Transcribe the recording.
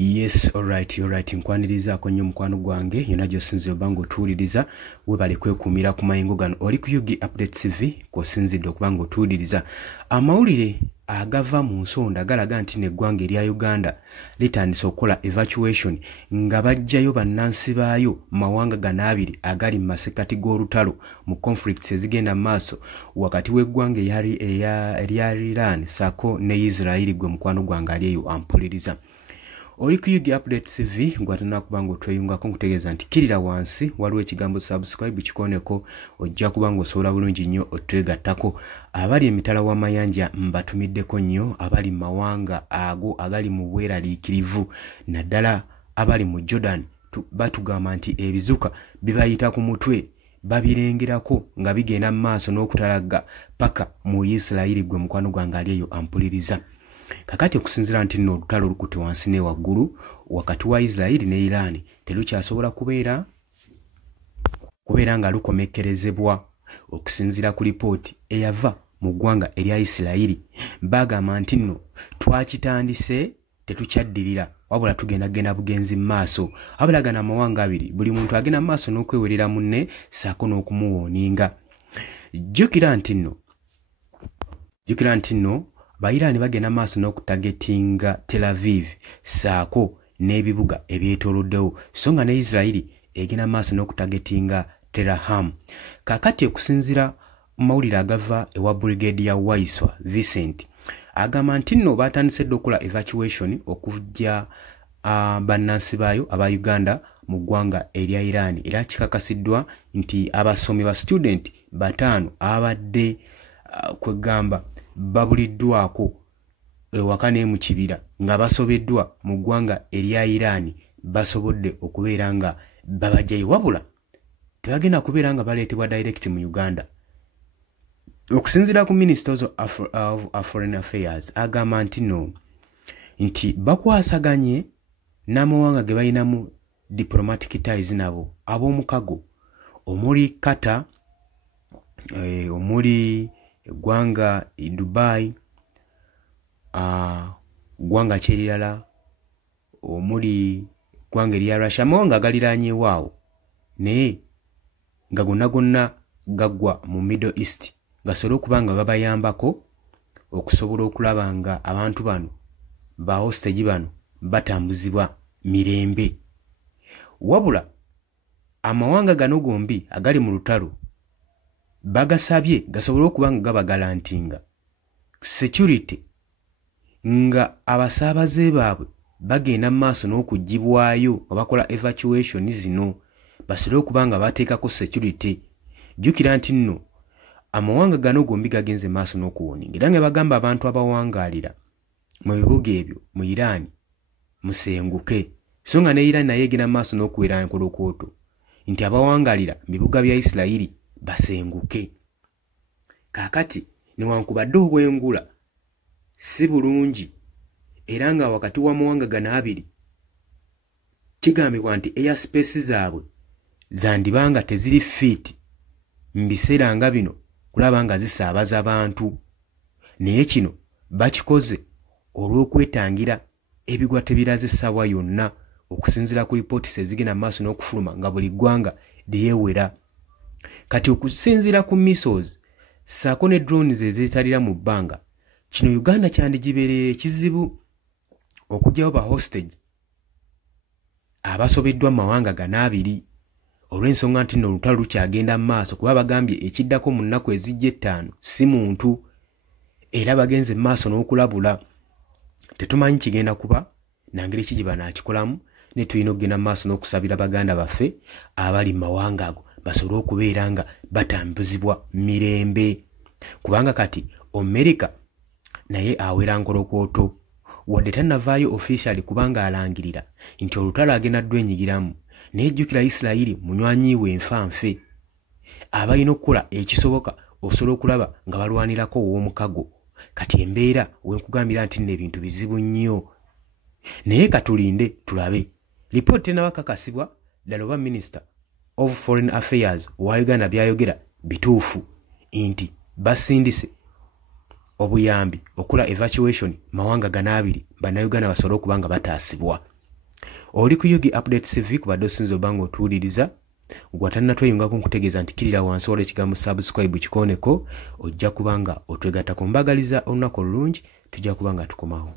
Yes, alright, nkwaniriza ko nnyo mukwano gwange yonna gy'osinzira obanga otuwuliriza webale kwekumira ku mayingo gano oli ku UG Update TV kw'osinzidde okubanga otuwuliriza amawulire agava mu nsonda galaga nti n'eggwanga erya Uganda litandise okukola evacuation nga bajjayo bannansi baayo mawanga gano abiri agali mu masekati g'olutalo mu conflicts ezigenda mu maaso wakati w'eggwanga erya Iran sako ne Israel gwe mukwano gwange ali eyo ampuliriza. Oli ku UG Update TV ngwatana kubanga otweyungako nkutegeeza nti kirira wansi waliwo ekigambo subscribe kikoneko ojja kubanga osobola bulungi nnyo otwegattako abali emitala w'amayanja mbatumiddeko nnyo abali mawanga ago agali mu bweraliikirivu naddala abali mu Jordan batugamba nti ebizuka bibayita ku mutwe babirengerako nga bigenda mu maaso n'okutalagga paka mu Isirayiri gwe mukwano gwange ali eyo ampuliriza. Kakati okusinzira nti nno olutalo lukute wansi ne waggulu wakati wa Israel ne Iran telukyasobola kubeera nga lukomekkerezebwa okusinzira ku lipooti eyava mu ggwanga erya Israel bagamba nti nno twakitandise tetukyaddirira wabula tugenda bugenzi mu maaso abulagana amawanga abiri buli muntu agenda mu maaso n'okwewerera munne saako n'okumuwooninga. Jjukira nti nno Bayirani bagenda maaso n'okutagetinga Tel Aviv saako n'ebibuga ebyetooloddewo so nga ne Israel egenda maaso n'okutagetinga Teraham. Kakati okusinzira mawulire agava ewa Brigadier Waiswa Vincent agamba nti nno batandise dde okukola evacuation okujja bannansi baayo aba Uganda mu ggwanga erya Iran era kikakasiddwa nti abasomi ba student 5 abadde kwegamba babuliddwako ewaka ne mu kibira nga basobeddwa mu ggwanga erya Iran basobodde okubeera nga babajjayo wabula tebagenda kubeera nga baleetebwa direct mu Uganda. Okusinziira ku Ministers of Foreign Affairs agamba nti bakwasaganye n'amawanga ge balinamu diplomatic ties nabo ab'omukago omuli Qatar omuli eggwanga Dubai ggwanga kyerirala omuli eggwanga erya Russia amawanga galiraanyeewaawo naye nga gonna gaggwa mu Middle East gasobole okuba nga babayambako okusobola okulaba nga abantu bano ba hostage bano batambuzibwa mirembe wabula amawanga gano gombi agali mu lutalo bagasabye gasobole okuba nga gabagalantinga security nga abasaabaze baabwe bagenda mu maaso n'okugibwayo nga bakola evacuation zino basobole okuba nga bateekako security. Jjukira nti nno amawanga gano gombi gagenze maaso n'okuwoninga era nga bagamba abantu abawangaalira mu bibuga ebyo mu Iran musenguke so nga ne Iran naye egenda maaso n'okuweera nkolokooto nti abawangaalira mu bibuga bya Isirayiri basenguke. Kakati newankubadde obwengula si bulungi era nga wakati w'amawanga gano abiri kigambibwa nti airspace zaabwe zandibanga teziri fit mu biseera nga bino kulaba nga zisaabaza abantu naye kino bakikoze olw'okwetangira ebigwa tebiraze essaawa yonna okusinziira ku lipooti ezigenda mu maaso n'okufuluma nga buli ggwanga lyewera. Kati okusinziira ku missiles saako ne drones ezeetalira mu bbanga kino Uganda kyandigibereye ekizibu okugyawo ba hostage abasobeddwa mawanga gano abiri olw'ensonga nti nno olutalo lukyagenda mu maaso kuba bagambye ekiddako mu nnaku ezijja 5 si muntu era bagenze mu maaso n'okulabula tetumanyi kigenda kuba nangeri ki gye banaakikolamu ne tulina okugenda mu maaso n'okusabira baganda baffe abali mu mawanga ago basobole okubeera nga batambuzibwa mirembe kubanga kati America naye awera nkolokooto wadde tannavaayo officially kubanga alangirira nti olutalo agenda ddwenyigiramu naye jjukira Isirayiri munywanyiwe enfanfe abalina okukola ekisoboka osobola okulaba nga balwanirako ow'omukago. Kati embeera wenkugambira nti nno ebintu bizibu nnyo naye katulinde tulabe lipooti tennabakakasibwa ddala oba Minister of Foreign Affairs wa Uganda byayogera bituufu nti basindise obuyambi okukola evacuation mawanga gano abiri bannayuganda basobole okuba nga bataasibwa. oli ku Yugi Updates TV kubadde osinza obanga otuwuliriza gwatanna tweyungako nkutegeeza nti kirira wansi waliwo ekigambo subscribe kikooneko ojja kubanga otwegattako mbagaliza olunaku olulungi tujja kubanga tukomawo.